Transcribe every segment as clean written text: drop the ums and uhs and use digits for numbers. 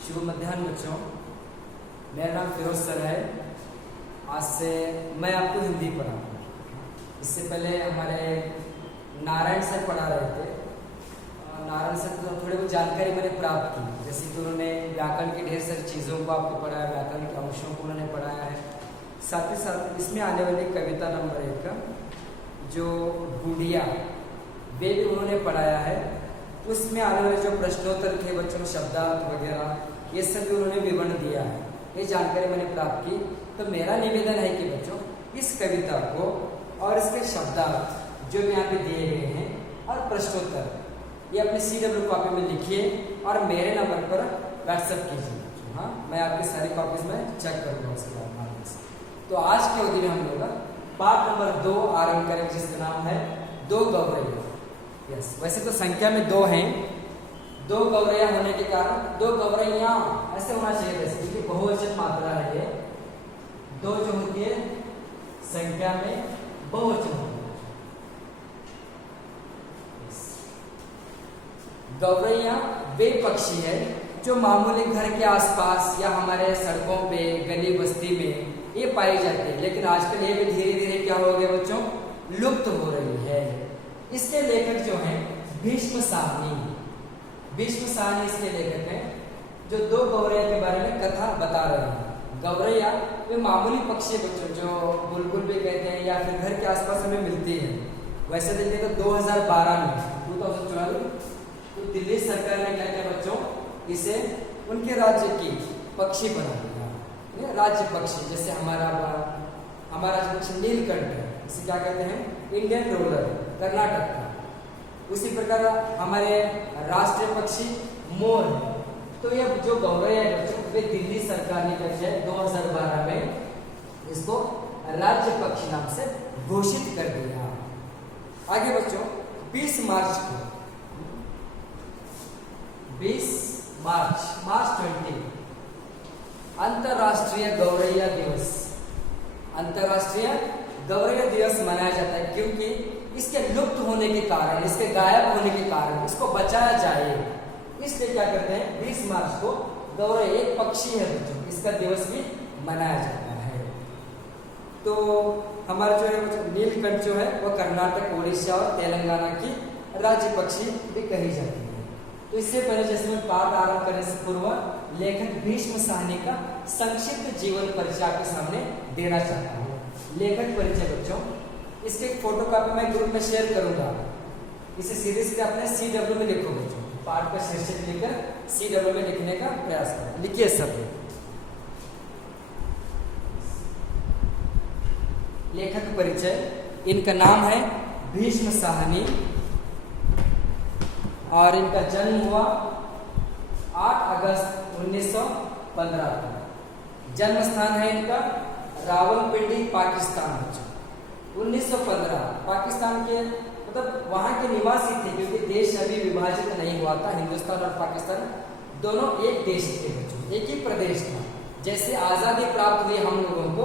शुभ मध्याह्न बच्चों, मेरा नाम फिरोज सर है। आज से मैं आपको हिंदी पढ़ाऊंगा। इससे पहले हमारे नारायण सर पढ़ा रहे थे। नारायण सर तो थोड़ी बहुत जानकारी मैंने प्राप्त की, जैसे कि उन्होंने व्याकरण की ढेर सारी चीज़ों को आपको पढ़ाया, व्याकरण के अंशों को उन्होंने पढ़ाया है। साथ ही साथ इसमें आने वाली कविता नंबर 1 का जो गुड़िया, वे भी उन्होंने पढ़ाया है। उसमें आने वाले जो प्रश्नोत्तर थे बच्चों, शब्दार्थ वगैरह, ये सब भी उन्होंने विवरण दिया है। ये जानकारी मैंने प्राप्त की। तो मेरा निवेदन है कि बच्चों इस कविता को और इसके शब्दार्थ जो यहाँ पे दिए गए हैं और प्रश्नोत्तर, ये अपने CW कॉपी में लिखिए और मेरे नंबर पर व्हाट्सएप कीजिए। हाँ, मैं आपकी सारी कॉपीज में चेक करूँगा उसके बाद माध्यम से। तो आज के अवधि में हम लोग पाठ नंबर 2 आरंभ करेंगे, जिसका नाम है 2 गौरैया। यस, वैसे तो संख्या में 2 हैं, 2 गौरैया होने के कारण 2 गौरैया ऐसे होना चाहिए, वैसे क्योंकि बहुवचन मात्रा है ये। 2 जो होती है संख्या में बहुवचन होती है। गौरैया वे पक्षी है जो मामूली घर के आसपास या हमारे सड़कों पे, गली बस्ती में ये पाई जाती है, लेकिन आजकल ये भी धीरे धीरे क्या हो गया बच्चों, लुप्त हो रही है। इसके लेखक जो हैं भीष्म साहनी। भीष्म साहनी इसके लेखक हैं, जो 2 गौरैया के बारे में कथा बता रहे हैं। गौरैया वे मामूली पक्षी बच्चों, जो बुलबुल भी कहते हैं या फिर घर के आसपास हमें मिलती है। वैसे देखें तो 2012 में 2012 तो दिल्ली सरकार ने क्या किया बच्चों, इसे उनके राज्य की पक्षी बना दिया, राज्य पक्षी। जैसे हमारा पक्षी नीलकंठ है, इसे क्या कहते हैं, इंडियन रोलर, कर्नाटक का। उसी प्रकार हमारे राष्ट्रीय पक्षी मोर है। तो ये जो गौरैया है बच्चों, वे दिल्ली सरकार ने क्या किया 2012 में इसको राज्य पक्षी नाम से घोषित कर दिया। आगे बच्चों 20 मार्च को, 20 मार्च 20 अंतर्राष्ट्रीय गौरैया दिवस, अंतर्राष्ट्रीय गौरैया दिवस मनाया जाता है, क्योंकि इसके लुप्त होने के कारण, इसके गायब होने के कारण इसको बचाया जाए, इसलिए क्या करते हैं 20 मार्च को गौरैया एक पक्षी है बच्चों, इसका दिवस भी मनाया जाता है। तो हमारा जो है नीलकंठ जो है वो कर्नाटक, उड़ीसा और तेलंगाना की राज्य पक्षी भी कही जाती है। तो इससे पहले जैसे मैं पाठ आरंभ करने से पूर्व लेखक भीष्म साहनी का संक्षिप्त जीवन परिचय आपके सामने देना चाहता हूँ। लेखक परिचय बच्चों, इसके फोटो कॉपी मैं ग्रुप में शेयर करूंगा। इसे सीधे सीधे अपने CW में लिखो बच्चों, पाठ का शीर्षक लिखकर CW में लिखने का प्रयास करें। लिखिए सब। लेखक परिचय, इनका नाम है भीष्म साहनी और इनका जन्म हुआ 8 अगस्त 1915 को। जन्म स्थान है इनका रावलपिंडी, पाकिस्तान। 1915 पाकिस्तान के मतलब वहाँ के निवासी थे, क्योंकि देश अभी विभाजित नहीं हुआ था। हिंदुस्तान और पाकिस्तान दोनों एक देश थे बच्चों, एक ही प्रदेश था। जैसे आज़ादी प्राप्त हुई हम लोगों को,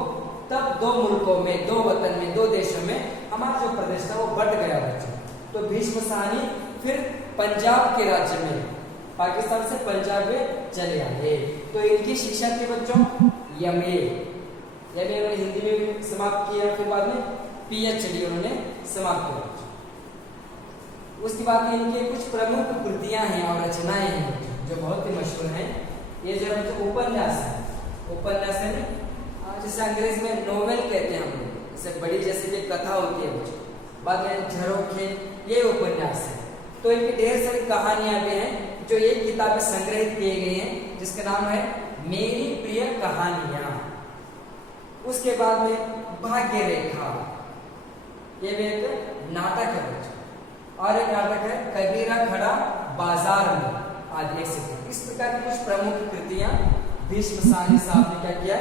तब 2 मुल्कों में, 2 वतन में, 2 देशों में हमारा जो प्रदेश था वो बट गया बच्चों। तो भीष्म साहनी फिर पंजाब के राज्य में, पाकिस्तान से पंजाब में चले आए। तो इनकी शिक्षा थी बच्चों MA उन्होंने हिंदी में समाप्त किया, फिर बाद में PhD उन्होंने समाप्त किया। उसके बाद में इनके कुछ प्रमुख कृतियां हैं और रचनाएं हैं जो बहुत ही मशहूर हैं। ये जो बच्चों उपन्यास है, उपन्यास है जिसे अंग्रेजी में नोवेल कहते हैं हम लोग, जैसे बड़ी जैसे कि कथा होती है बच्चों, बाद में झरोखे, ये उपन्यास है। तो इनकी ढेर सारी कहानियां भी हैं जो एक किताब में संग्रहित किए गए हैं, जिसका नाम है मेरी प्रिय कहानियां। उसके बाद में भाग्य रेखा, ये भी एक नाटक है बच्चों, और एक नाटक है कबीरा खड़ा बाजार में, आदि एक से। इस प्रकार की कुछ प्रमुख कृतियां भीष्म साहनी साहब ने क्या किया,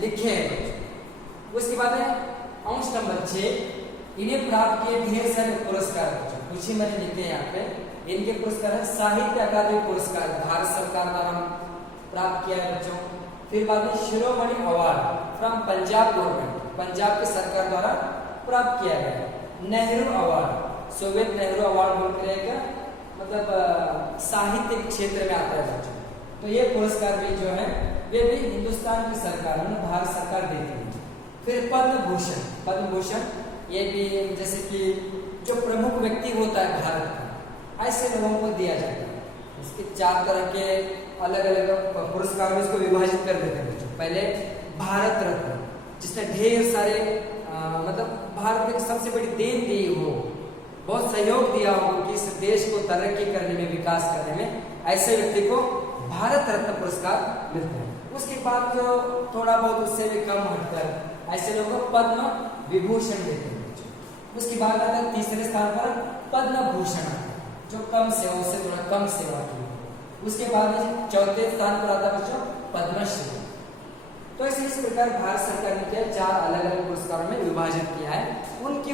लिखे हैं। उसके बाद है अंश नंबर 6, इन्हें प्राप्त किए ढेर सारे पुरस्कार बच्चों, कुछ ही मैंने लिखे हैं यहाँ पे। इनके पुरस्कार है साहित्य अकादमी पुरस्कार, भारत सरकार द्वारा प्राप्त किया है बच्चों। फिर बाद में Shiromani award from Punjab government, Punjab की सरकार द्वारा प्राप्त किया गया। Nehru award, Soviet Nehru award बोलकर एक मतलब साहित्य के क्षेत्र में आता है बच्चों। तो ये पुरस्कार भी जो है वे भी हिंदुस्तान की सरकार ने, भारत सरकार देती है। फिर पद्म भूषण, पद्म भूषण ये भी जैसे कि जो प्रमुख व्यक्ति होता है भारत का, ऐसे लोगों को दिया जाता है। इसके 4 तरह के अलग अलग पुरस्कार में इसको विभाजित कर देते हैं बच्चों। पहले भारत रत्न, जिसने ढेर सारे मतलब भारत में सबसे बड़ी देन दी हो, बहुत सहयोग दिया हो कि इस देश को तरक्की करने में, विकास करने में, ऐसे व्यक्ति को भारत रत्न पुरस्कार मिलता है। उसके बाद जो थोड़ा बहुत उससे भी कम हटकर ऐसे लोगों को पद्म विभूषण देते हैं। उसके बाद आता है तीसरे स्थान पर पद्म भूषण, जो कम सेवा, उससे थोड़ा कम सेवा की। उसके बाद चौथे स्थान पर आता है बच्चों पद्मश्री। तो इस प्रकार भारत सरकार ने क्या 4 अलग अलग पुरस्कारों में विभाजित किया है। उनके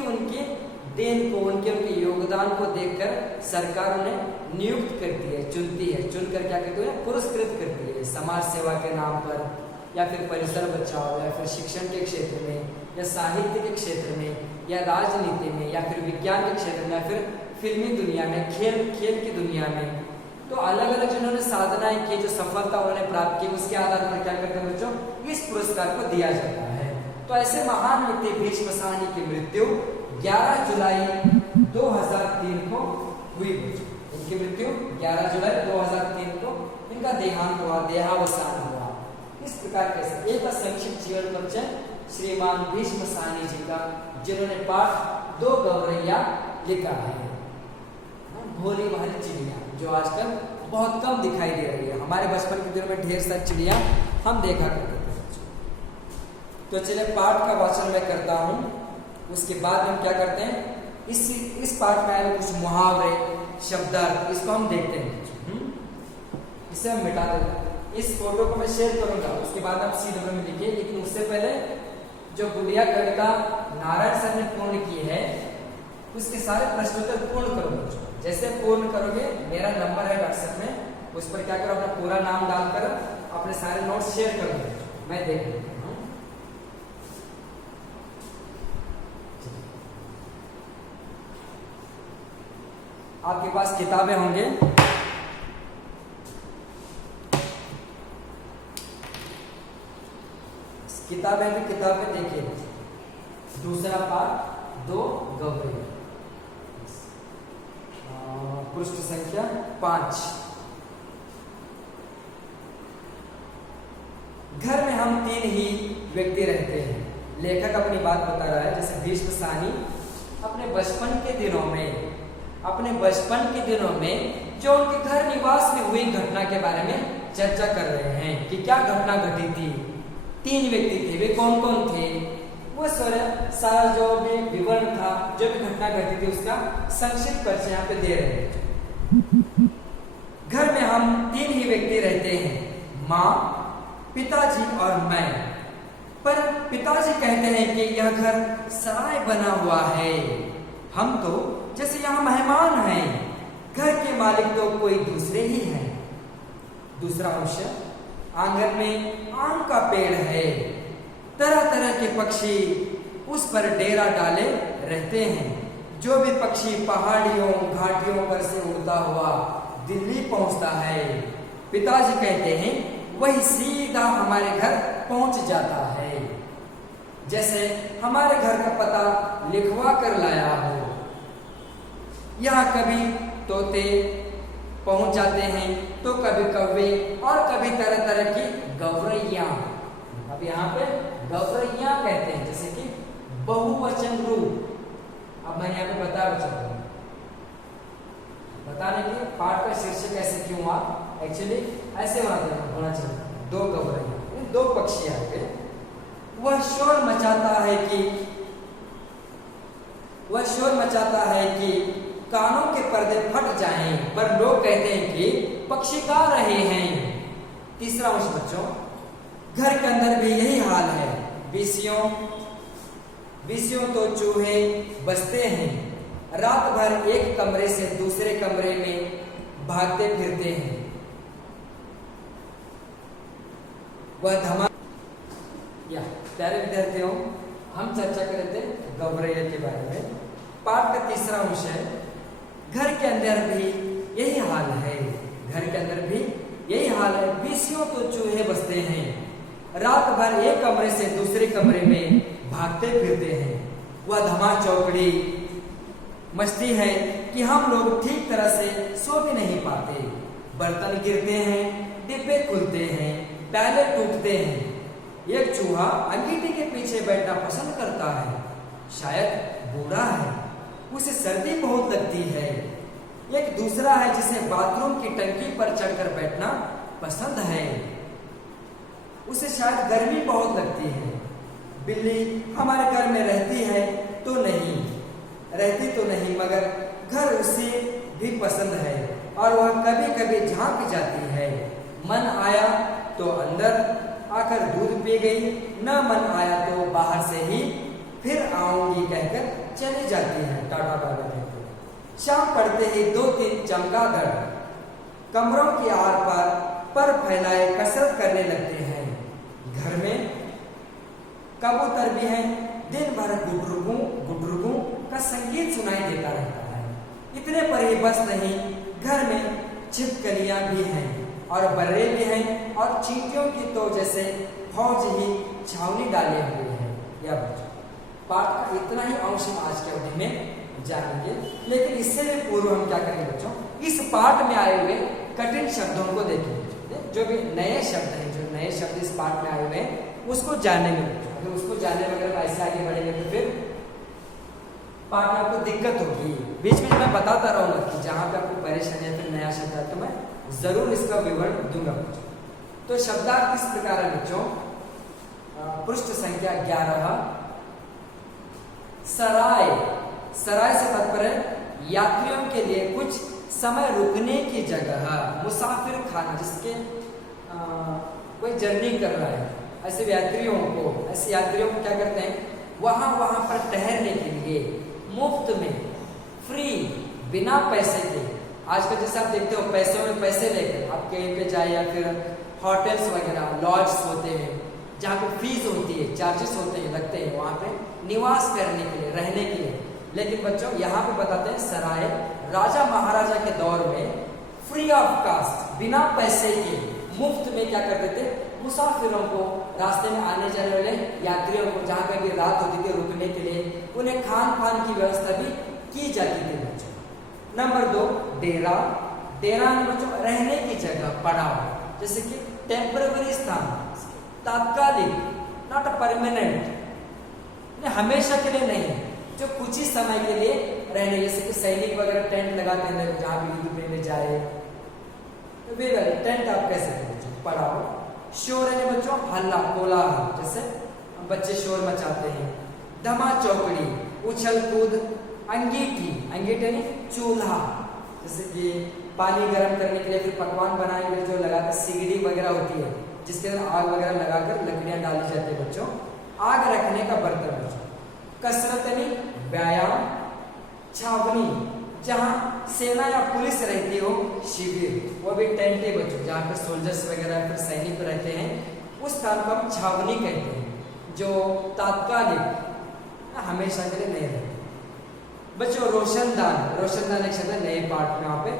देन को, उनके योगदान को देखकर सरकार उन्हें नियुक्त करती है, चुनती है, चुनकर क्या करती है, पुरस्कृत करती है। समाज सेवा के नाम पर, या फिर परिसर बचाओ, या फिर शिक्षण के क्षेत्र में, या साहित्य के क्षेत्र में, या राजनीति में, या फिर विज्ञान के क्षेत्र में, या फिर फिल्मी दुनिया में, खेल की दुनिया में। तो अलग अलग जिन्होंने साधनाएं की, जो सफलता उन्होंने प्राप्त की, उसके आधार पर क्या करते हैं बच्चों, इस पुरस्कार को दिया जाता है। तो ऐसे महान व्यक्ति भीष्म साहनी की मृत्यु 11 जुलाई 2003 को हुई बच्चों। इनकी मृत्यु 11 जुलाई 2003 को इनका देहांत हुआ, देहावसान हुआ। इस प्रकार कैसे एक संक्षिप्त जीवन परिचय श्रीमान भीष्म साहनी जी का, जिन्होंने पाठ 2 गौरैया लिखा है। भोली भाली चिड़िया, जो आजकल बहुत कम दिखाई दे रही है। हमारे बचपन के दिनों में ढेर सारी चिड़िया हम देखा करते थे। तो चलिए पाठ का वाचन मैं करता हूँ, उसके बाद हम क्या करते हैं, इस पाठ में आए कुछ मुहावरे, शब्दार्थ, इसको हम देखते हैं। इसे हम मिटा देते हैं। इस फोटो को मैं शेयर करूंगा, उसके बाद आप सीधे में लिखिए। लेकिन उससे पहले जो गुड़िया कविता नारायण सर ने पूर्ण की है, उसके सारे प्रश्नोत्तर पूर्ण करो। जैसे पूर्ण करोगे, मेरा नंबर है व्हाट्सएप में, उस पर क्या करो, अपना पूरा नाम डालकर अपने सारे नोट्स शेयर करो, मैं देख लूंगा। आपके पास किताबें होंगे, किताबें भी किताबें देखिए। दूसरा पाठ 2 गौरैया, पृष्ठ संख्या 5। घर में हम 3 ही व्यक्ति रहते हैं। लेखक अपनी बात बता रहा है, जैसे भीष्म साहनी अपने बचपन के दिनों में जो उनके घर निवास में हुई घटना के बारे में चर्चा कर रहे हैं कि क्या घटना घटी थी। 3 व्यक्ति थे, वे कौन कौन थे, वो सारा जो भी विवरण था, जो भी घटना घटी थी, उसका संक्षिप्त परिचय यहाँ पे दे रहे हैं। घर में हम 3 ही व्यक्ति रहते हैं, माँ, पिताजी और मैं। पर पिताजी कहते हैं कि यह घर सराय बना हुआ है, हम तो जैसे यहाँ मेहमान हैं, घर के मालिक तो कोई दूसरे ही हैं। दूसरा अंश, आंगन में आम का पेड़ है, तरह तरह के पक्षी उस पर डेरा डाले रहते हैं। जो भी पक्षी पहाड़ियों घाटियों पर से उड़ता हुआ दिल्ली पहुंचता है, पिताजी कहते हैं वही सीधा हमारे घर पहुंच जाता है। जैसे हमारे घर का पता लिखवा कर लाया हो। यहाँ कभी तोते पहुंच जाते हैं, तो कभी कौवे और कभी तरह तरह की गौरैया। अब यहाँ पे गौरैया कहते हैं, जैसे कि बहुवचन रूप। अब मैं यहाँ पे बताने के लिए पाठ का शीर्षक ऐसे क्यों हुआ, एक्चुअली ऐसे होना चाहिए। 2 गौरैया, 2 पक्षी आए। वह शोर मचाता है कि कानों के पर्दे फट जाएं, पर लोग कहते हैं कि पक्षी गा रहे हैं। तीसरा अंश बच्चों, घर के अंदर भी यही हाल है। विषयों तो चूहे बसते हैं, रात भर एक कमरे से दूसरे कमरे में भागते फिरते हैं। वह धमा या प्यारे विद्यार्थियों, हम चर्चा कर रहे थे गौरैया के बारे में। पाठ का तीसरा अंश है, घर के अंदर भी यही हाल है, घर के अंदर भी यही हाल है। बीसियों तो चूहे बसते हैं, रात भर एक कमरे से दूसरे कमरे में भागते फिरते हैं। वह धमा चौकड़ी मचती है कि हम लोग ठीक तरह से सो भी नहीं पाते। बर्तन गिरते हैं, डिब्बे खुलते हैं, प्याले टूटते हैं। एक चूहा अंगीठी के पीछे बैठना पसंद करता है, शायद बूढ़ा है, उसे सर्दी बहुत लगती है। एक दूसरा है जिसे बाथरूम की टंकी पर चढ़कर बैठना पसंद है, उसे शायद गर्मी बहुत लगती है। बिल्ली हमारे घर में रहती है तो नहीं, मगर घर उसे भी पसंद है और वह कभी कभी झांक जाती है। मन आया तो अंदर आकर दूध पी गई, न मन आया तो बाहर से ही फिर आऊंगी कहकर चली जाती है, टाटा बाय बाय कहकर। शाम पड़ते ही 2-3 चमगादड़ कमरों की आर पार पर फैलाए कसरत करने लगते हैं। घर में कबूतर भी हैं, दिन भर गुडरुगू का संगीत सुनाई देता रहता है। इतने पर ही बस नहीं, घर में छिपकलियां भी हैं और बर्रे भी हैं और चींटियों की तो जैसे फौज ही छावनी डाले हुए हैं। यह बच्चों पाठ का इतना ही अंश हम आज के अवधि में जानेंगे, लेकिन इससे भी पूर्व हम क्या करेंगे बच्चों, इस पाठ में आए हुए कठिन शब्दों को देखेंगे। जो भी नए शब्द हैं, जो नए शब्द इस पाठ में आए हुए हैं उसको जानने में, अगर उसको जानने में अगर ऐसे आगे बढ़ेंगे तो फिर पाठ में आपको दिक्कत होगी। बीच बीच में बताता रहूंगा कि जहां पे आपको परेशानी या फिर नया शब्द है तो मैं जरूर इसका विवरण दूंगा बच्चों। तो शब्दार्थ किस प्रकार है बच्चों, पृष्ठ संख्या 11। सराय, सराय से तात्पर्य यात्रियों के लिए कुछ समय रुकने की जगह, मुसाफिर खाना, जिसके कोई जर्नी कर रहा है, ऐसे यात्रियों को क्या करते हैं, वहां पर ठहरने के लिए मुफ्त में, फ्री, बिना पैसे के। आजकल जैसे आप देखते हो पैसों में पैसे लेकर आप कहीं पे जाए, या फिर होटल्स वगैरह, लॉज होते हैं जहाँ पे फीस होती है, चार्जेस होते हैं, लगते हैं वहां पे निवास करने के लिए, रहने के लिए। लेकिन बच्चों यहाँ पे बताते हैं सराय राजा महाराजा के दौर में फ्री ऑफ कास्ट, बिना पैसे के, मुफ्त में क्या करते थे, मुसाफिरों को, रास्ते में आने जाने वाले यात्रियों को, जहाँ पे भी रात होती थी रुकने के लिए, उन्हें खान पान की व्यवस्था भी की जाती थी बच्चों। नंबर 2 डेरा, डेरा में बच्चों रहने की जगह, पड़ाव, जैसे कि टेम्पररी स्थान, तात्कालिक, नॉट अ परमानेंट, हमेशा के लिए नहीं, जो कुछ ही समय के लिए रहने, जैसे कि सैनिक वगैरह टेंट लगाते हैं जहाँ भी युद्ध में जाए, तो वे वाले टेंट आप कह सकते हैं बच्चों, पड़ाव। शोर है बच्चों हल्ला, कोलाहल, जैसे बच्चे शोर मचाते हैं। धमा चौकड़ी, उछल कूद। अंगीठी, अंगीठी यानी चूल्हा, जैसे कि पानी गर्म करने के लिए, फिर पकवान बनाने के लिए जो लगाकर सिगड़ी वगैरह होती है, जिसके अंदर आग वगैरह लगाकर लकड़ियां डाली जाती है बच्चों, आग रखने का बर्तन बच्चों। कसरत यानी व्यायाम। छावनी, जहाँ सेना या पुलिस रहती हो, शिविर, वो भी टेंट है बच्चों, जहाँ पे सोल्जर्स वगैरह फिर सैनिक रहते हैं, उस स्थान को हम छावनी कहते हैं, जो तात्कालिक, हमेशा के लिए नहीं रहते बच्चों। रोशनदान, रोशनदान एक शब्द है नए पाठ में, वहां पे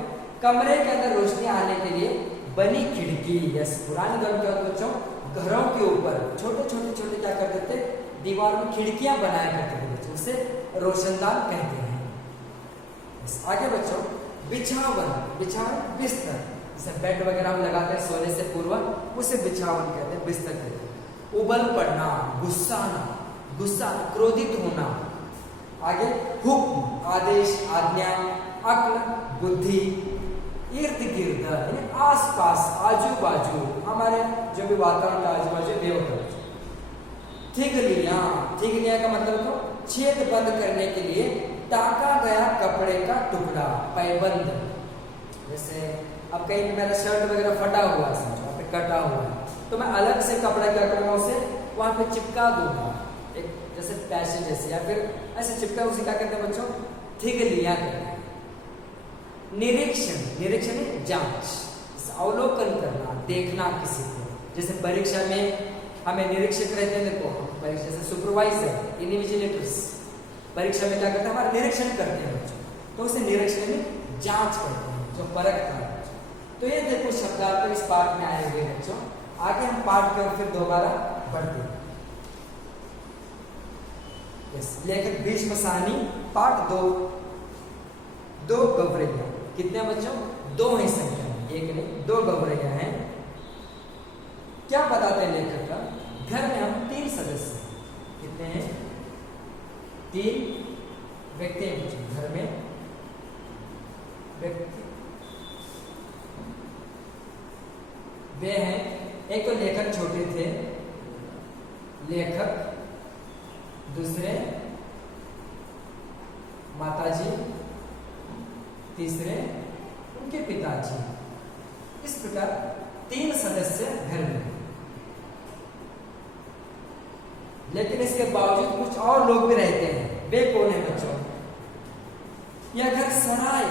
कमरे के अंदर रोशनी आने के लिए बनी खिड़की। यस, पुराने दौर में क्या होता बच्चों, घरों के ऊपर छोटे क्या करते थे, दीवार में खिड़कियां बनाया करते थे बच्चों, उसे रोशनदान कहते हैं। आगे बच्चों, बिछावन, बिछावन बिस्तर, जैसे बेड वगैरह हम लगाते हैं सोने से पूर्व, उसे बिछावन कहते हैं, बिस्तर कहते हैं। उबल पड़ना, गुस्सा, क्रोधित होना। आगे हुक्म, आदेश, आज्ञा। अक्ल, बुद्धि। इर्द गिर्द यानी आस पास, आजू बाजू, हमारे जो भी वातावरण का आजू बाजू वे होता है। थिगलियां का मतलब तो छेद बंद करने के लिए टाका गया कपड़े का टुकड़ा, पैबंद। जैसे अब कहीं मेरा शर्ट वगैरह फटा हुआ है, वहाँ पे कटा हुआ है, तो मैं अलग से कपड़ा क्या करूँगा, उसे वहाँ पे चिपका दूंगा, एक जैसे पैसे जैसे, या फिर ऐसे चिपका, उसे क्या कहते हैं बच्चों, थिगलियां कहते हैं। निरीक्षण जांच, अवलोकन करना, देखना किसी को, जैसे परीक्षा में हमें निरीक्षक रहते हैं, देखो परीक्षा से सुपरवाइजर, इन्विजिलेटर्स परीक्षा में क्या करते हैं, हमारा निरीक्षण करते हैं बच्चों, तो उसे निरीक्षण में जांच करते हैं, जो परखता है। तो ये देखो शब्दार्थ इस पाठ में आए हुए बच्चों। आगे हम पाठ की ओर फिर दोबारा बढ़ते हैं। लेखक भीष्म साहनी, पाठ 2, 2 गवरैया। कितने बच्चों? 2 ही संख्या में, 1 नहीं 2 गवरैया हैं। क्या बताते हैं लेखक का? घर में हम 3 सदस्य हैं। कितने हैं? 3 व्यक्ति हैं बच्चों। घर में व्यक्ति वे हैं, एक तो लेखक छोटे थे, लेखक, दूसरे माताजी, तीसरे उनके पिताजी। इस प्रकार 3 सदस्य घर में। लेकिन इसके बावजूद कुछ और लोग भी रहते हैं। वे कौन है बच्चों? यह घर सराय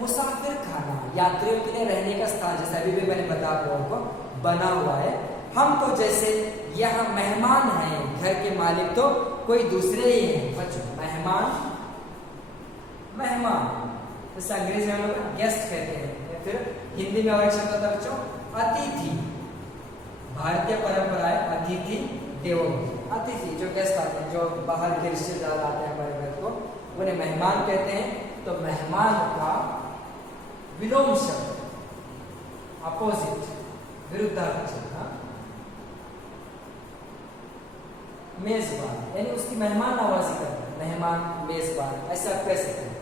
मुसाफिर खाना, यात्रियों के लिए रहने का स्थान, जैसे अभी भी मैंने बताया आप लोगों को, बना हुआ है। हम तो जैसे यहाँ मेहमान हैं, घर के मालिक तो कोई दूसरे ही हैं बच्चों। मेहमान, मेहमान जैसे अंग्रेजी में हम लोग गेस्ट कहते हैं, या फिर हिंदी में और एक शब्द होता है बच्चों अतिथि। भारतीय परंपरा है अतिथि देवो भव। अतिथि जो गेस्ट आते हैं, जो बाहर के रिश्तेदार आते हैं हमारे घर को, उन्हें मेहमान कहते हैं। तो मेहमान का विलोम शब्द, अपोजिट, विरुद्धार्थक शब्द मेजबान, यानी उसकी मेहमान नवाजी करते हैं। मेहमान, मेजबान, ऐसा आप कह सकते हैं।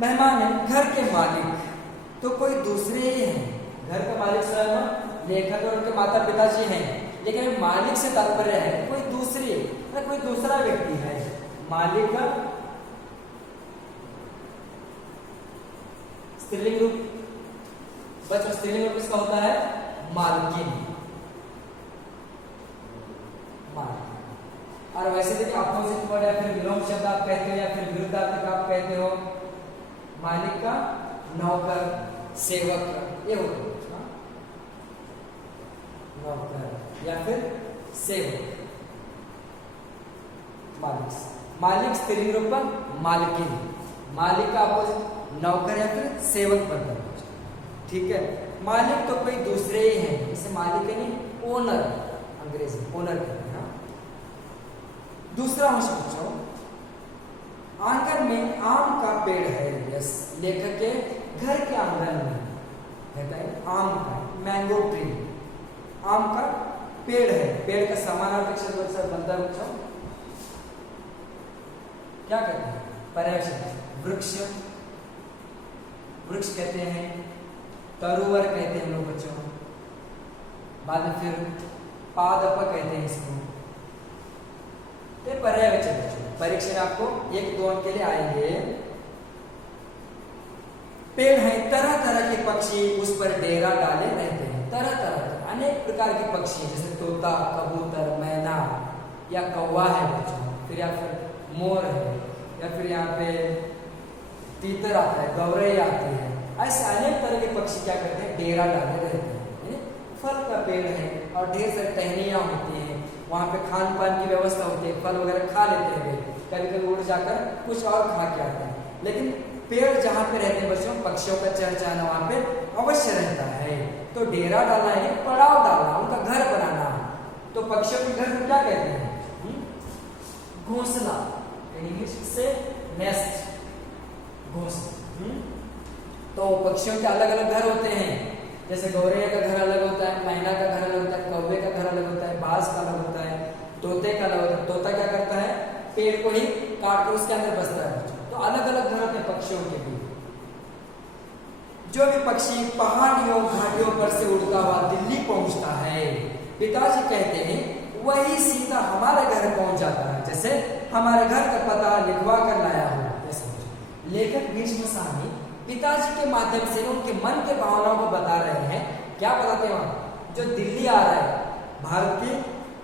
मेहमान है, घर के मालिक तो कोई दूसरे ही हैं। घर का मालिक स्वयं लेखक और उनके माता पिताजी हैं, लेकिन मालिक से तात्पर्य है कोई दूसरे, कोई दूसरा व्यक्ति है। मालिक का स्त्रीलिंग रूप बच्चों, स्त्रीलिंग रूप इसका होता है मालकिन। और वैसे देखिए अपोजिट वर्ड या फिर विलोम शब्द आप कहते हो, या फिर विरुद्धार्थक आप कहते हो। मालिक का नौकर, सेवक, ये होता है नौकर या फिर सेवक। मालिक, मालिक स्त्रीलिंग रूप पर मालकिन। मालिक का अपोजिट नौकर या फिर सेवक बनता है। ठीक है, मालिक तो कोई दूसरे ही हैं। जैसे मालिक है नहीं, ओनर, अंग्रेजी ओनर कहते हैं। दूसरा अंश बच्चों, आंगन में आम का पेड़ है। यस, लेखक के घर के आंगन में रहता है आम का, मैंगो ट्री, आम का पेड़ है। पेड़ का समानार्थक शब्द बनता है बच्चों, क्या कहते हैं? पर्याय शब्द, वृक्ष, वृक्ष कहते हैं, तरुवर कहते हैं हम लोग बच्चों। बाद में फिर पादप कहते हैं इसको। पर्यायवाची बच्चों, परीक्षा में आपको 1-2 अंक के लिए आएंगे। पेड़ है, तरह तरह के पक्षी उस पर डेरा डाले रहते हैं। तरह तरह के अनेक प्रकार के पक्षी, जैसे तोता, कबूतर, मैना या कौवा है बच्चों, फिर या फिर मोर है, या फिर यहाँ पे तीतर आता है, गौरई आती है। ऐसे अनेक तरह के पक्षी क्या करते हैं? डेरा डाले रहते हैं। फल का पेड़ है और ढेर सारी टहनियाँ होती हैं, वहाँ पे खान पान की व्यवस्था होती है, फल वगैरह खा लेते हैं। कभी कभी उड़ जाकर कुछ और खा के आते हैं। लेकिन पेड़ जहाँ पे रहते हैं बच्चों, पक्षियों का चहचहाना वहाँ पे अवश्य रहता है। तो डेरा डालना है, पड़ाव डालना, उनका घर बनाना। तो पक्षियों के घर को क्या कहते हैं? घोंसला, इंग्लिश से नेस्ट, घोंसला। तो पक्षियों के अलग अलग घर होते हैं। जैसे गौरैया का घर अलग होता है, मैना का घर अलग होता है, कौवे का घर अलग होता है, बाज का अलग होता है, तोते का अलग होता है। तोता क्या करता है? पेड़ को ही काट कर उसके अंदर बसता है। तो अलग अलग घर होते हैं पक्षियों के भी। जो भी पक्षी पहाड़ियों घाटियों पर से उड़ता हुआ दिल्ली पहुंचता है, पिताजी कहते हैं वही सीधा हमारे घर पहुंच जाता है, जैसे हमारे घर का पता लिखवा कर लाया हो। लेखक भीष्म साहनी पिताजी के माध्यम से उनके मन के भावनाओं को बता रहे हैं। क्या बताते हैं वहां? जो दिल्ली आ रहा है, भारत की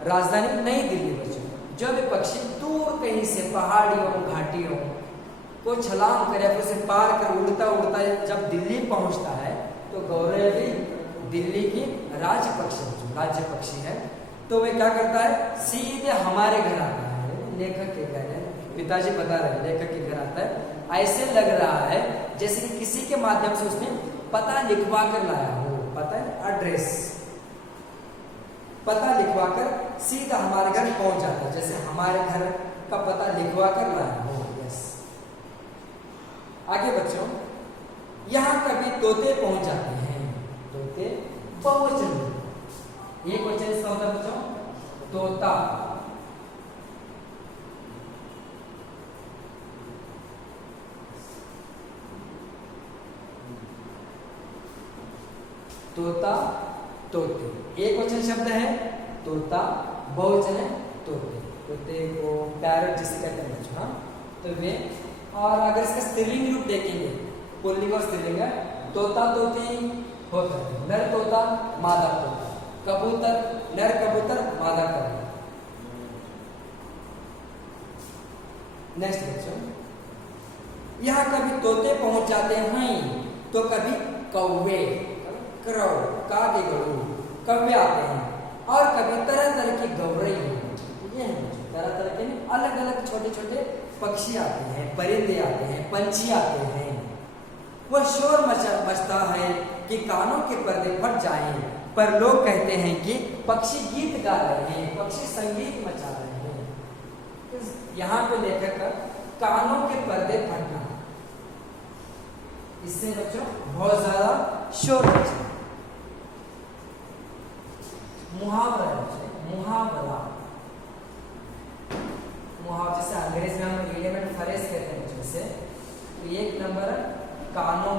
राजधानी नई दिल्ली बच्चों, जो भी पक्षी दूर कहीं से पहाड़ियों घाटियों को छलांग करे, फिर उसे पार कर उड़ता उड़ता जब दिल्ली पहुंचता है, तो गौरव भी दिल्ली की राज्य पक्षी है। तो वे क्या करता है? सीधे हमारे घर आता है। लेखक के घर है, पिताजी बता रहे हैं लेखक के घर आता है। ऐसे लग रहा है जैसे कि किसी के माध्यम से उसने पता लिखवा कर लाया हो, पता एड्रेस, पता लिखवा कर सीधा हमारे घर पहुंच जाता है, जैसे हमारे घर का पता लिखवा कर लाया हो। यस। आगे बच्चों, यहां कभी तोते पहुंच जाते हैं, तोते बहुवचन, एक वचन इसका होता है बच्चों तोता। तोता तोते, एक वचन शब्द है तोता, बहुवचन है तोते। तोते को पैरट जिसे कहते हैं बच्चों, हाँ तो वे। और अगर इसका स्त्रीलिंग रूप देखेंगे, पुल्लिंग और स्त्रीलिंग है, तोता तोती होता है, नर तोता मादा तोता, कबूतर नर कबूतर मादा कबूतर। नेक्स्ट बच्चों, यहाँ कभी तोते पहुंच जाते हैं तो कभी कौवे, क्रौ कागे गरु कौवे आते हैं, और कभी तरह तरह की गौरई, ये है तरह तरह के अलग अलग छोटे छोटे पक्षी आते हैं, परिंदे आते हैं, पंछी आते हैं। वह शोर मचता है कि कानों के पर्दे फट जाएं, पर लोग कहते हैं कि पक्षी गीत गा रहे हैं, पक्षी संगीत मचा रहे हैं। यहाँ पे लेखक कानों के पर्दे फटना, इससे बच्चों बहुत ज्यादा शोर मचा। मुहावरा, मुहावरा, मुहावरा जैसे अंग्रेज में हम एलिमेंट फ्रेज कहते हैं बच्चों से। तो एक नंबर कानों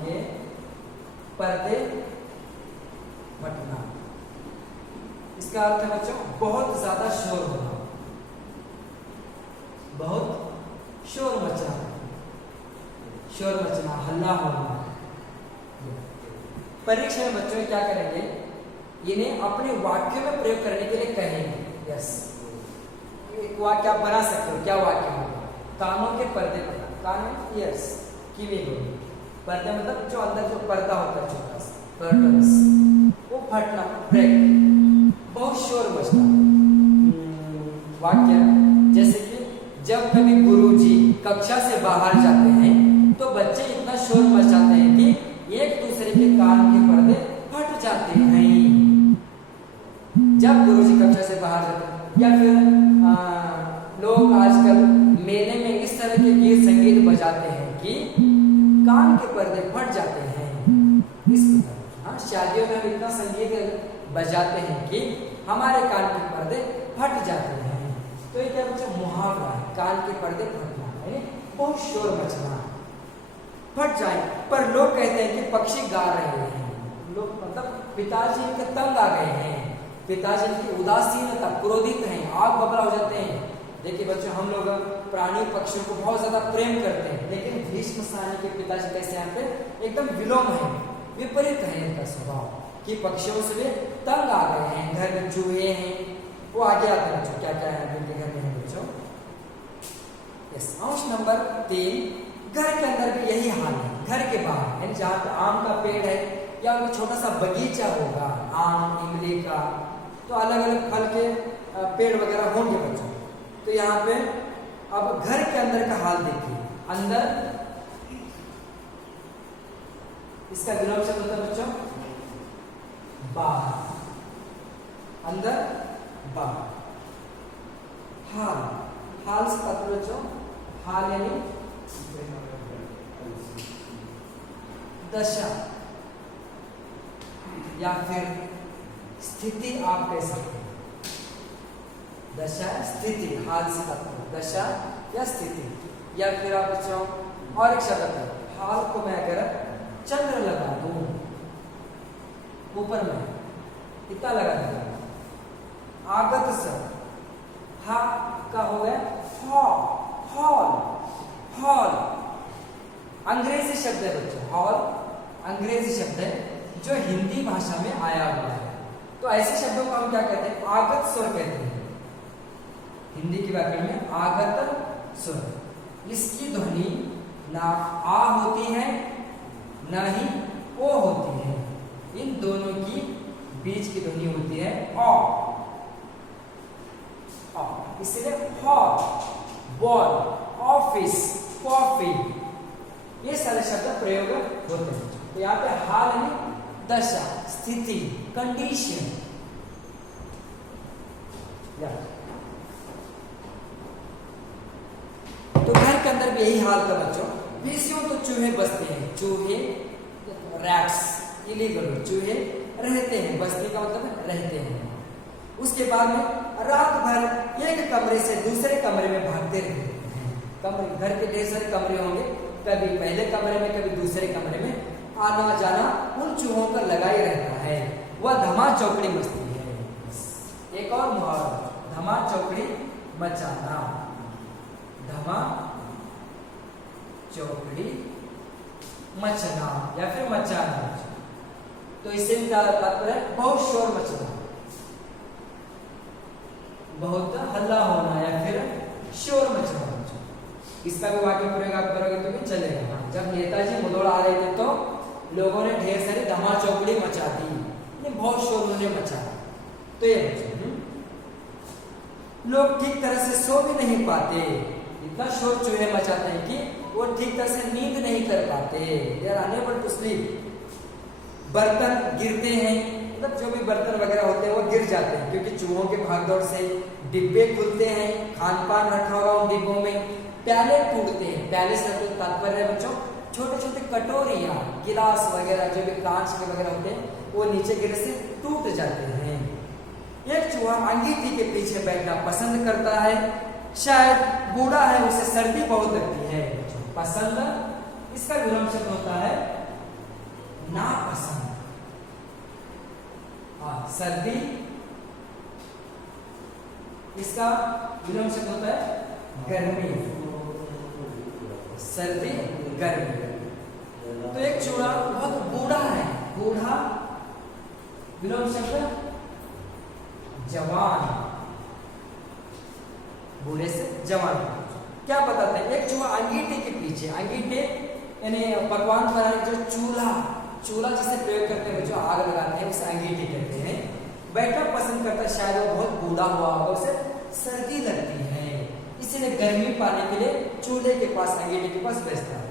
के पर्दे फटना, इसका अर्थ है बच्चों बहुत ज्यादा शोर होना, बहुत शोर मचना, शोर मचना, हल्ला होना। परीक्षा में बच्चों क्या करेंगे, इन्हें अपने वाक्यों में प्रयोग करने के लिए कहेंगे। यस, एक वाक्य आप बना सकते हो, क्या वाक्य होगा? कानों के पर्दे फटना, कान यस कीवी होगी, पर्दे मतलब जो अंदर जो पर्दा होता है छोटा सा कर्टन्स, वो फटना, ब्रेक, बहुत शोर मचना। वाक्य जैसे कि जब कभी गुरुजी कक्षा से बाहर जाते हैं तो बच्चे इतना शोर मचाते हैं कि एक दूसरे के कान के पर्दे फट जाते हैं। जब गुरुजी कक्षा से बाहर जाते हैं, या फिर लोग आजकल मेले में इस तरह के गीत संगीत बजाते हैं कि कान के पर्दे फट जाते हैं। इस प्रकार हाँ, शादियों में हम इतना संगीत बजाते हैं कि हमारे कान के पर्दे फट जाते हैं। तो ये क्या बच्चा मुहावरा है, कान के पर्दे फटना, यानी बहुत शोर मचना, फट जाए। पर लोग कहते हैं कि पक्षी गा रहे हैं, लोग मतलब पिताजी इनके तंग आ गए हैं, पिताजी इनकी उदासीनता, क्रोधित हैं, आग बबला हो जाते हैं। देखिए बच्चों, हम लोग प्राणी पक्षियों को बहुत ज्यादा प्रेम करते हैं, लेकिन भीष्म सानी के पिताजी कैसे यहाँ पे एकदम विलोम है, विपरीत है इनका स्वभाव कि पक्षियों से वे तंग आ गए हैं। घर में चूहे हैं, वो आगे आते हैं बच्चों, क्या क्या है उनके घर में है बच्चों। यस, अंश नंबर 3, घर के अंदर भी यही हाल है, घर के बाहर यानी जहाँ पे आम का पेड़ है या उनका छोटा सा बगीचा होगा, आम इमली का, तो अलग अलग फल के पेड़ वगैरह होंगे बच्चों। तो यहाँ पे अब घर के अंदर का हाल देखिए, अंदर इसका विलोम शब्द होता है बच्चों बाहर, अंदर बाहर। हाल, हाल से पता बच्चों, हाल यानी दशा या फिर स्थिति आप कह सकते हैं। दशा स्थिति, हाल से दशा या स्थिति, या फिर आप बच्चों और एक शब्द है, हाल को मैं अगर चंद्र लगा दूं ऊपर में इतना लगा दूंगा, आगत शब्द हा का हो गया हॉल, हॉल अंग्रेजी शब्द है बच्चों, हॉल अंग्रेजी शब्द है जो हिंदी भाषा में आया हुआ है। तो ऐसे शब्दों को हम क्या कहते हैं? आगत स्वर कहते हैं। हिंदी के व्याकरण में आगत स्वर, इसकी ध्वनि ना आ होती है ना ही ओ होती है, इन दोनों की बीच की ध्वनि होती है ओ। इसलिए हॉल, बॉल, ऑफिस, कॉफी, ये सारे शब्द प्रयोग होते हैं। तो यहाँ पे हाल यानी दशा, स्थिति, कंडीशन। तो घर के अंदर भी यही हाल था बच्चों। बेसियों तो चूहे बसते हैं, चूहे रैट्स, इलीगल चूहे रहते हैं, बसने का मतलब रहते हैं। उसके बाद में रात भर एक कमरे से दूसरे कमरे में भागते रहते हैं। कमरे, घर के ढेर सारे कमरे होंगे, कभी पहले कमरे में कभी दूसरे कमरे में आना जाना उन चूहों का लगा ही रहता है। वह धमा चौकड़ी मचती है। एक और मुहावरा, धमा चौकड़ी मचाना, धमा चौकड़ी मचना या फिर मचाना। तो इससे भी तात्पर्य है बहुत शोर मचना, बहुत हल्ला होना या फिर शोर मचना। इसका भी वाक्य प्रयोग आप करोगे तो भी चलेगा। जब नेताजी मुदौड़ आ रहे थे तो लोगों ने ढेर सारी धमा चौकड़ी मचा दी, बहुत शोर उन्होंने मचा। तो ये लोग ठीक तरह से सो भी नहीं पाते, इतना शोर चूहे मचाते हैं कि वो ठीक तरह से नींद नहीं कर पाते। They are unable to sleep. बर्तन गिरते हैं, मतलब जो भी बर्तन वगैरह होते हैं वो गिर जाते हैं, क्योंकि चूहों के भागदौड़ से डिब्बे खुलते हैं, खान पान रखा हुआ उन डिब्बों में, प्याले टूटते हैं। प्याले से तो तात्पर्य है बच्चों छोटे छोटे कटोरियां, गिलास वगैरह जो भी कांच के वगैरह होते हैं वो नीचे गिरने से टूट जाते हैं। एक चूहा अंगीठी के पीछे बैठना पसंद करता है, शायद बूढ़ा है, उसे सर्दी बहुत लगती है। पसंद, इसका विलोम शब्द होता है नापसंद। सर्दी, इसका विलोम शब्द होता है गर्मी। सर्दी, गर्मी। तो एक चूहा बहुत बूढ़ा है, बूढ़ा विलोम शब्द जवान, बूढ़े से जवान। क्या बताते हैं? एक चूहा अंगीठे के पीछे, अंगीठे यानी पकवान बनाने जो चूल्हा, चूल्हा जिसे प्रयोग करते हैं जो आग लगाते हैं उसे अंगीठे कहते हैं, बैठना पसंद करता है। शायद वो बहुत बूढ़ा हुआ होगा, उसे सर्दी लगती है, इसीलिए गर्मी पाने के लिए चूल्हे के पास, अंगीठे के पास बैठता है।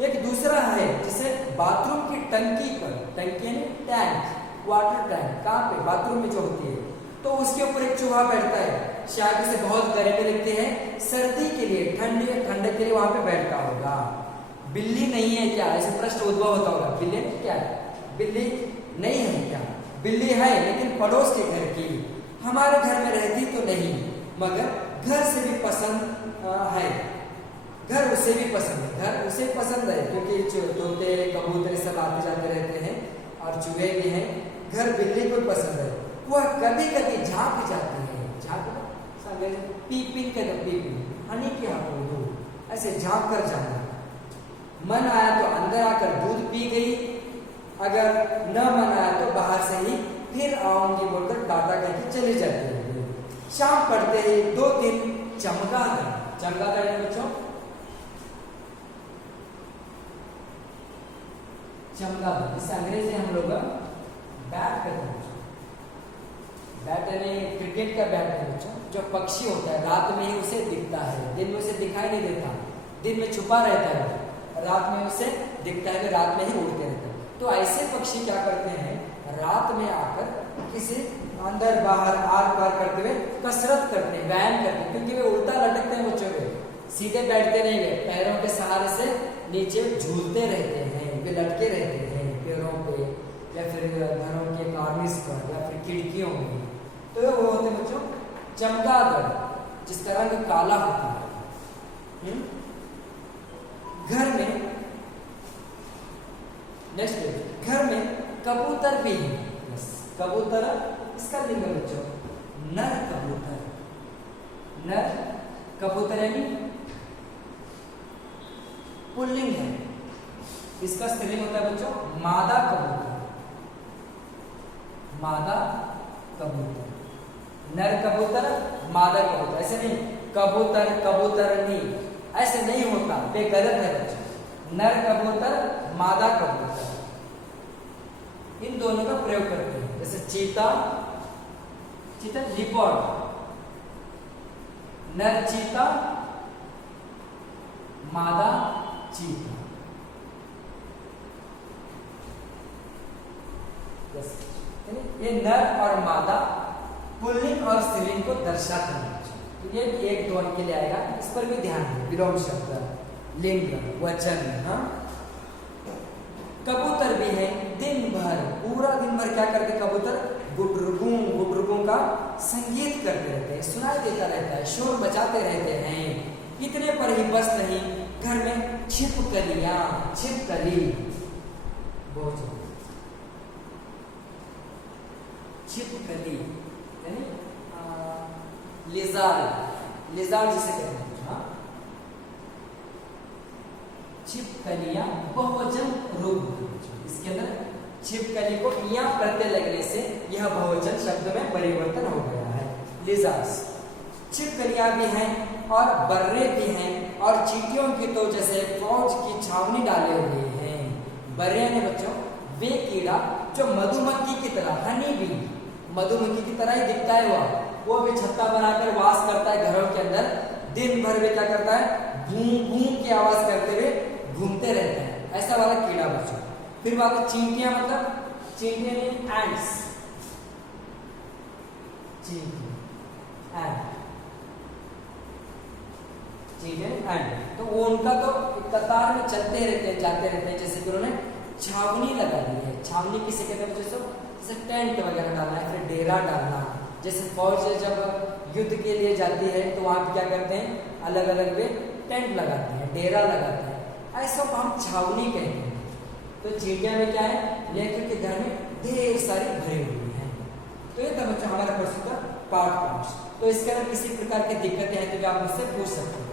एक दूसरा है जिसे बाथरूम की टंकी पर, टंकी यानी टैंक, वाटर टैंक, कहाँ पे? बाथरूम में जो होती है, तो उसके ऊपर एक चूहा बैठता है। शायद उसे बहुत गर्मी लगती है, सर्दी के लिए, ठंडक के लिए वहां पे बैठता होगा। बिल्ली नहीं है क्या? ऐसे प्रश्न उद्भव होता होगा। बिल्ली क्या है? बिल्ली नहीं है क्या? बिल्ली है, लेकिन पड़ोस के घर की, हमारे घर में रहती तो नहीं, मगर घर से भी पसंद है, घर उसे भी पसंद है, घर उसे पसंद है, क्योंकि तोते कबूतर सब आते जाते रहते हैं और चूहे भी हैं। घर बिल्ली को पसंद है, वह कभी कभी झांक जाती है। झांक पीपिंग के पीपिंग, हनी की दूध, ऐसे झांक कर जाना। मन आया तो अंदर आकर दूध पी गई, अगर न मन आया तो बाहर से ही फिर आऊंगी बोलकर टाटा कहकर चली जाती है। शाम पड़ते ही 2 दिन चमगादड़, चमगादड़ है बच्चों, चमगादड़, इसे अंग्रेजी हम लोग बैट कहते हैं। बैट यानी क्रिकेट का बैट है बच्चों, जो पक्षी होता है रात में ही उसे दिखता है, दिन में उसे दिखाई नहीं देता, दिन में छुपा रहता है, रात में उसे दिखता है, रात में ही उड़ते रहते हैं। तो ऐसे पक्षी क्या करते हैं? रात में आकर किसी अंदर बाहर आर पार करते हुए कसरत करते हैं, व्यायाम करते हैं, क्योंकि वे उल्टा लटकते हैं बच्चों के, सीधे बैठते नहीं है, पैरों के सहारे से नीचे झूलते रहते हैं, वे लटके रहते हैं पैरों पे या फिर घरों के कार्निस पर या फिर खिड़कियों में। तो वो होते हैं बच्चों चमगादड़, जिसका रंग काला होता है। घर में, नेक्स्ट, घर में कबूतर भी है। कबूतर, इसका लिंग है बच्चों नर कबूतर। नर कबूतर यानी पुल्लिंग है, इसका स्त्रीलिंग होता है बच्चों मादा कबूतर। मादा कबूतर, नर कबूतर, मादा कबूतर, ऐसे नहीं कबूतर कबूतरनी, ऐसे नहीं होता, ये गलत है बच्चों। नर कबूतर, मादा कबूतर, इन दोनों का प्रयोग करते हैं। जैसे चीता, चीता लिपर्ड, नर चीता, मादा चीता। ये नर और मादा पुल्लिंग और स्त्रीलिंग को दर्शाते हैं। तो ये भी 1-2 अंक के लिए आएगा, इस पर भी ध्यान दें। विलोम शब्द, लिंग, वचन। हाँ, कबूतर भी है, दिन भर पूरा दिन भर क्या करते कबूतर? गुटरुगों का संगीत करते रहते हैं, सुनाई देता रहता है, शोर बचाते रहते हैं। इतने पर ही बस नहीं, घर में छिपकलियां, छिपकली, छिपकली यानी लिजार्ड जिसे कहते हैं। हाँ, छिपकलियां बहुवचन रूप। इसके अंदर छिपकली को या प्रत्यय लगने से यह बहुवचन शब्द में परिवर्तन हो गया है। लिजार्ड्स, छिपकलियां भी हैं और बर्रे भी हैं, और चींटियों की तो जैसे फौज की छावनी डाले हुए हैं। बर्रे ने बच्चों वे कीड़ा जो मधुमक्खी की तरह, हनी बी, मधुमक्खी की तरह ही दिखता है, वो भी छत्ता बनाकर वास करता है घरों के अंदर। दिन भर वे क्या करता है? भूं भूं की आवाज करते हुए घूमते रहते हैं, ऐसा वाला कीड़ा बच्चों। फिर बात है चींटियां, मतलब चींटियां एंड्स, तो वो उनका तो कतार में चलते रहते हैं, जाते रहते हैं। जैसे कि उन्होंने छावनी लगा दी है। छावनी किसे कहते हैं? जैसे टेंट वगैरह डालना है, फिर डेरा डालना। जैसे फौज जब युद्ध के लिए जाती है तो वहां क्या करते हैं? अलग अलग वे टेंट लगाते हैं, डेरा लगाते हैं, ऐसा को हम छावनी कहते हैं। तो चींटियां में क्या है? लेकर के घर में ढेर सारी भरी हुई हैं। तो ये था बच्चों हमारा प्रस्तुत का पार्ट 5। तो इसके अंदर किसी प्रकार की दिक्कतें हैं तो आप मुझसे पूछ सकते हो।